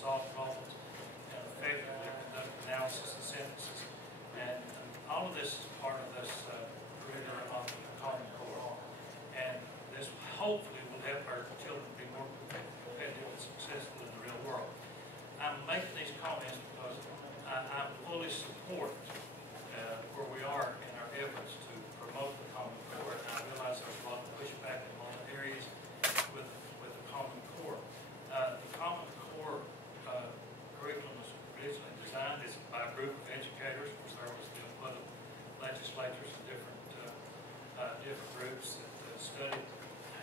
solve problems, and effectively conduct analysis and synthesis. And all of this is part of this curriculum on the Common Core. And this hopefully will help our children be more competitive and successful in the real world. I'm making these comments because I fully support where we are in our efforts to promote the Common Core. And I realize there's a lot of pushback in a lot of areas with the Common Core. The Common Core curriculum was originally designed by a group of educators, which there was the other legislatures and different groups that studied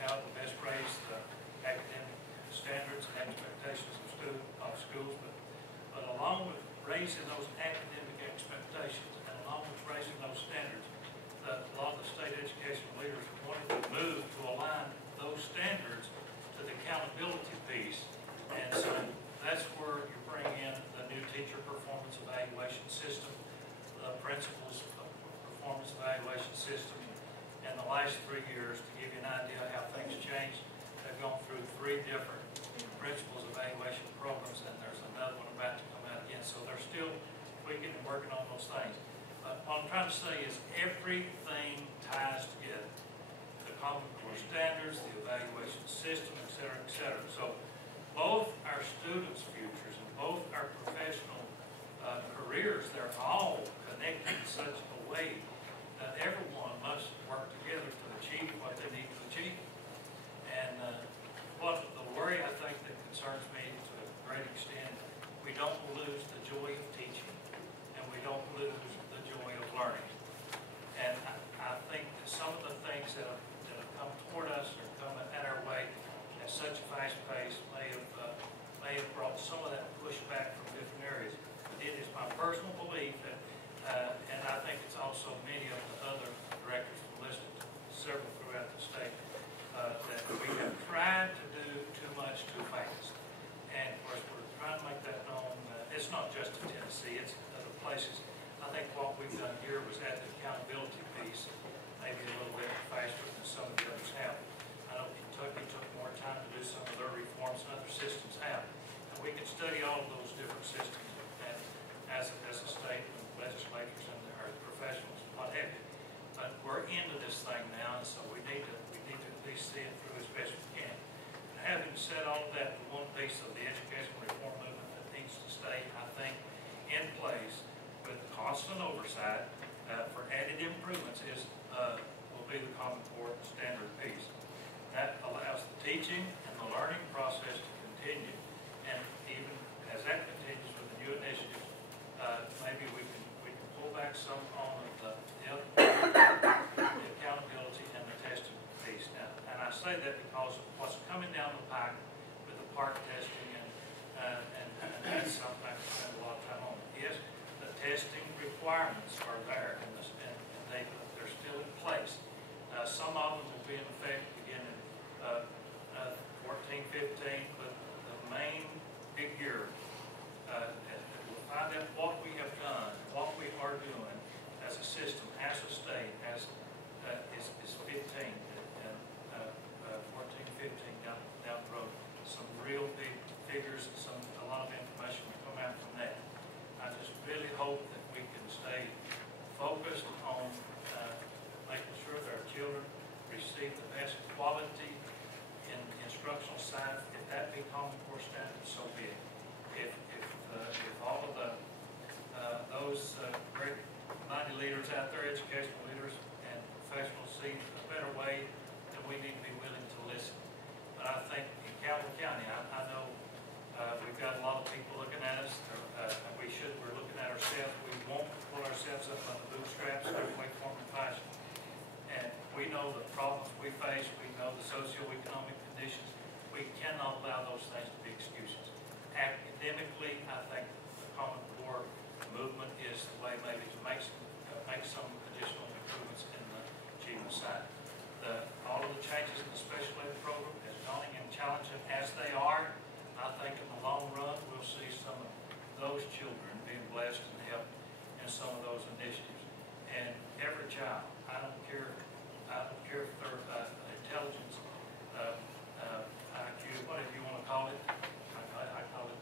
how to best raise the academic standards and expectations of schools, but along with raising those academic expectations and along with raising those standards, a lot of the state education leaders wanted to move to align those standards to the accountability piece. And so that's where you bring in the new teacher performance evaluation system, the principals of performance evaluation system, and the last 3 years, to give you an idea of how things changed, they've gone through 3 different principals evaluation programs, and there's another one about to come out again. So they're still tweaking and working on those things. But what I'm trying to say is everything ties together. The Common Core standards, the evaluation system, et cetera, et cetera. So both our students' futures and both our professional careers, they're all connected in such a way that everyone must work together to achieve what they need to achieve. And what the worry, I think, that concerns me to a great extent, we don't lose the joy of teaching, and we don't lose the joy of learning. And I think that some of the things that have come toward us or come at our way at such a fast pace may have brought some of that pushback from different areas. But it is my personal belief that, and I think it's also many of the other directors listed, several throughout the state, that we have tried to do too much too fast. And of course, we're trying to make that known. It's not just in Tennessee, it's other places. I think what we've done here was add the accountability piece, maybe a little bit faster than some of the others have. I know Kentucky took more time to do some of their reforms than other systems have. And we can study all of those different systems and as a state, and legislators and our professionals, what have you. But we're into this thing now, and so we need to at least see it through as best we can. And having said all of that, the one piece of the educational reform movement that needs to stay, I think, in place with constant oversight for added improvements will be the Common Core standard piece. That allows the teaching and the learning process to continue, and even as that continues with the new initiatives, maybe we can pull back some on the accountability and the testing piece now. And I say that because of what's coming down the pike with the park testing, and that's something I can spend a lot of time on. Yes, the testing requirements are there, and they're still in place. Some of them will be in effect beginning 14, 15, but the main big year, we'll find out what we have done, what we are doing as a system, as a state, is 15, and 14, 15 down the road. Some real big figures, a lot of information will come out from that. I just really hope that we can stay focused on making sure that our children receive the best quality in the instructional side. If that be Common Core standards, so be it. If all of those great mighty leaders out there, educational leaders and professionals, see a better way, then we need to be willing to listen. But I think in Campbell County, I know we've got a lot of people looking at us, and we're looking at ourselves. We won't pull ourselves up on the bootstraps in every way, form, and fashion. And we know the problems we face, we know the socioeconomic conditions. We cannot allow those things to be excuses. Academically, I think the Common Core movement is the way maybe to make some additional improvements in the achievement side. All of the changes in the special ed program, as daunting and challenging as they are, I think in the long run we'll see some of those children being blessed and helped in some of those initiatives. And every child, I don't care if they're intelligence, IQ, whatever you want to call it. I call it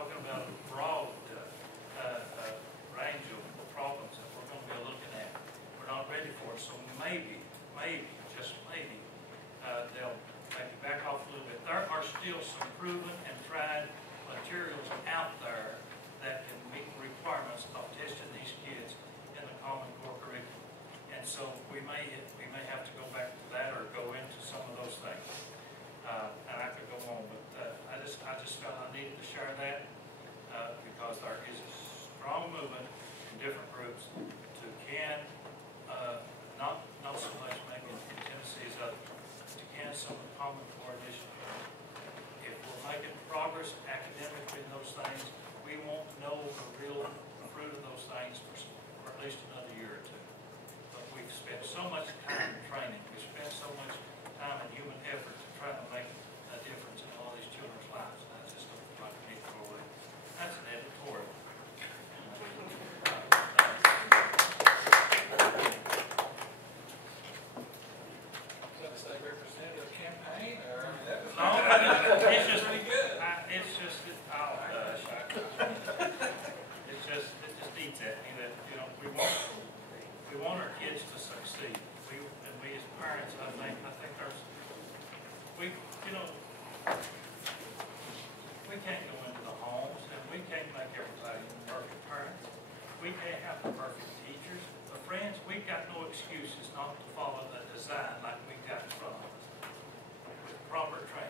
talking about a broad range of problems that we're going to be looking at. We're not ready for it, so maybe, just maybe, they'll maybe back off a little bit. There are still some proven and tried materials out there that can meet the requirements of testing these kids in the Common Core curriculum. And so we may have to go back to that or go into some of those things. And I could go on, but I just felt I needed to share that because there is a strong movement in different groups to not so much maybe in Tennessee as others, to can some of the Common Core initiatives. If we're making progress academically in those things, we won't know the real fruit of those things for at least another year or two. But we've spent so much time in training, we've spent so much time and human effort to try to make a difference in all these children's lives. And I just don't like to need to go away. That's an editorial. Is that a state representative campaign, or I mean, that was It's just pretty good. It just eats at me that, you know, we want our kids to succeed. We as parents, I think we can't go into the homes and we can't make everybody perfect parents. We can't have the perfect teachers. But friends, we've got no excuses not to follow the design like we've got in front of us. With proper training.